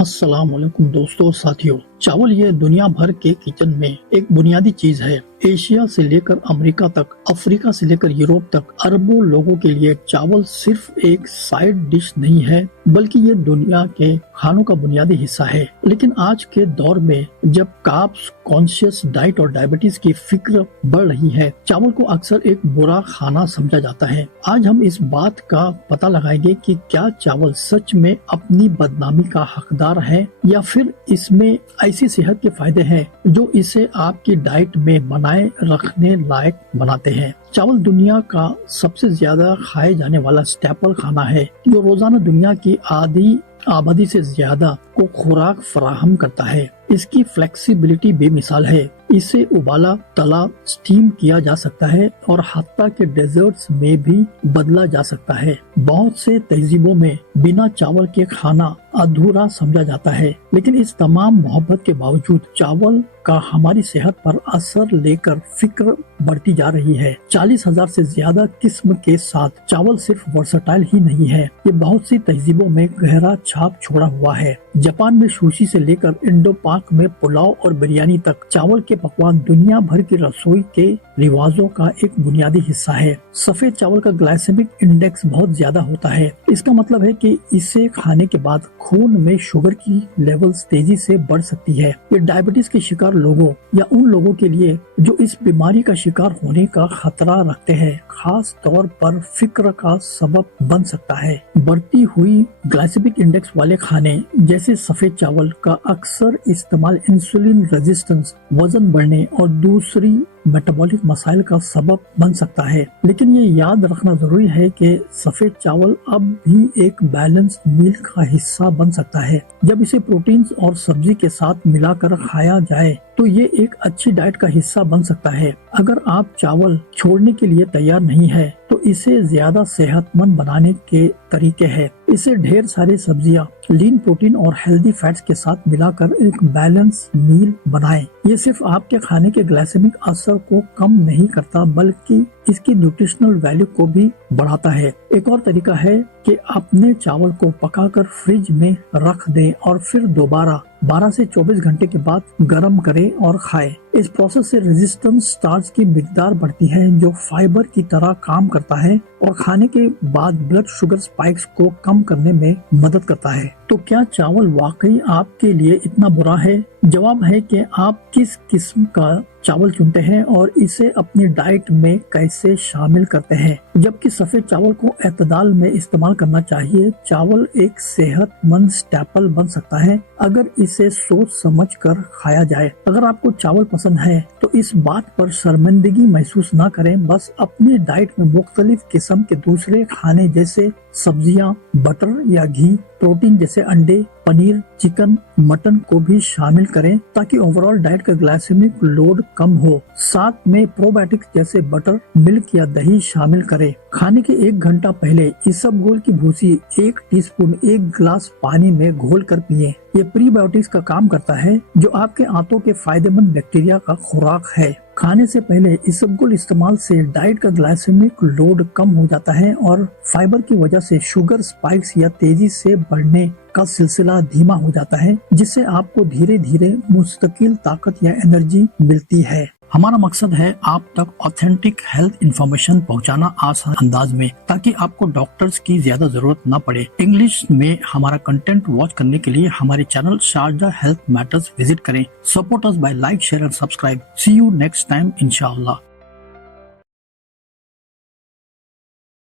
अस्सलाम वालेकुम दोस्तों और साथियों। चावल ये दुनिया भर के किचन में एक बुनियादी चीज है। एशिया से लेकर अमेरिका तक, अफ्रीका से लेकर यूरोप तक अरबों लोगों के लिए चावल सिर्फ एक साइड डिश नहीं है, बल्कि ये दुनिया के खानों का बुनियादी हिस्सा है। लेकिन आज के दौर में जब कार्ब्स कॉन्शियस डाइट और डायबिटीज की फिक्र बढ़ रही है, चावल को अक्सर एक बुरा खाना समझा जाता है। आज हम इस बात का पता लगाएंगे कि क्या चावल सच में अपनी बदनामी का हकदार है, या फिर इसमें ऐसी सेहत के फायदे हैं जो इसे आपकी डाइट में बनाए रखने लायक बनाते हैं। चावल दुनिया का सबसे ज्यादा खाए जाने वाला स्टेपल खाना है, जो रोजाना दुनिया की आधी आबादी से ज्यादा को खुराक फराहम करता है। इसकी फ्लेक्सिबिलिटी बेमिसाल है। इसे उबाला, तला, स्टीम किया जा सकता है और हत्ता के डेजर्ट्स में भी बदला जा सकता है। बहुत से तहजीबों में बिना चावल के खाना अधूरा समझा जाता है, लेकिन इस तमाम मोहब्बत के बावजूद चावल का हमारी सेहत पर असर लेकर फिक्र बढ़ती जा रही है। 40,000 से ज्यादा किस्म के साथ चावल सिर्फ वर्सटाइल ही नहीं है, ये बहुत सी तहजीबों में गहरा छाप छोड़ा हुआ है। जापान में सुशी से लेकर इंडो पाक में पुलाव और बिरयानी तक चावल के पकवान दुनिया भर की रसोई के रिवाजों का एक बुनियादी हिस्सा है। सफेद चावल का ग्लाइसेमिक इंडेक्स बहुत ज्यादा होता है। इसका मतलब है कि इसे खाने के बाद खून में शुगर की लेवल्स तेजी से बढ़ सकती है। ये डायबिटीज के शिकार लोगों या उन लोगों के लिए जो इस बीमारी का शिकार होने का खतरा रखते हैं, खास तौर पर फिक्र का सबब बन सकता है। बढ़ती हुई ग्लाइसेमिक इंडेक्स वाले खाने जैसे सफेद चावल का अक्सर इस्तेमाल इंसुलिन रेजिस्टेंस, वजन बढ़ने और दूसरी मेटाबॉलिक मसाइल का सबब बन सकता है। लेकिन ये याद रखना जरूरी है कि सफेद चावल अब भी एक बैलेंस्ड मील का हिस्सा बन सकता है। जब इसे प्रोटीन्स और सब्जी के साथ मिलाकर खाया जाए तो ये एक अच्छी डाइट का हिस्सा बन सकता है। अगर आप चावल छोड़ने के लिए तैयार नहीं है तो इसे ज्यादा सेहतमंद बनाने के तरीके हैं। इसे ढेर सारी सब्जियां, लीन प्रोटीन और हेल्दी फैट्स के साथ मिलाकर एक बैलेंस मील बनाएं। ये सिर्फ आपके खाने के ग्लाइसेमिक असर को कम नहीं करता, बल्कि इसकी न्यूट्रिशनल वैल्यू को भी बढ़ाता है। एक और तरीका है कि अपने चावल को पकाकर फ्रिज में रख दें और फिर दोबारा 12 से 24 घंटे के बाद गर्म करें और खाएं। इस प्रोसेस से रेजिस्टेंस स्टार्च की मिकदार बढ़ती है, जो फाइबर की तरह काम करता है और खाने के बाद ब्लड शुगर स्पाइक्स को कम करने में मदद करता है। तो क्या चावल वाकई आपके लिए इतना बुरा है? जवाब है कि आप किस किस्म का चावल चुनते हैं और इसे अपनी डाइट में कैसे शामिल करते हैं। जबकि सफेद चावल को एतदाल में इस्तेमाल करना चाहिए, चावल एक सेहतमंद स्टेपल बन सकता है अगर इसे सोच समझ कर खाया जाए। अगर आपको चावल पसंद है तो इस बात पर शर्मिंदगी महसूस न करें। बस अपनी डाइट में मुख्तलिफ किस्म के दूसरे खाने जैसे सब्जियां, बटर या घी, प्रोटीन जैसे अंडे, पनीर, चिकन, मटन को भी शामिल करें ताकि ओवरऑल डाइट का ग्लाइसेमिक लोड कम हो। साथ में प्रोबायोटिक्स जैसे बटर, मिल्क या दही शामिल करें। खाने के 1 घंटा पहले इसबगोल की भूसी 1 टीस्पून 1 गिलास पानी में घोल कर पिए। ये प्रीबायोटिक्स का काम करता है, जो आपके आंतों के फायदेमंद बैक्टीरिया का खुराक है। खाने से पहले इसबगोल इस्तेमाल से डाइट का ग्लाइसेमिक लोड कम हो जाता है और फाइबर की वजह से शुगर स्पाइक्स या तेजी से बढ़ने का सिलसिला धीमा हो जाता है, जिससे आपको धीरे धीरे मुस्तकिल ताकत या एनर्जी मिलती है। हमारा मकसद है आप तक ऑथेंटिक हेल्थ इंफॉर्मेशन पहुंचाना आसान अंदाज में, ताकि आपको डॉक्टर्स की ज्यादा जरूरत न पड़े। इंग्लिश में हमारा कंटेंट वॉच करने के लिए हमारे channel Sharjah health matters visit करें। Support us by like, share and subscribe. See you next time इंशाअल्लाह।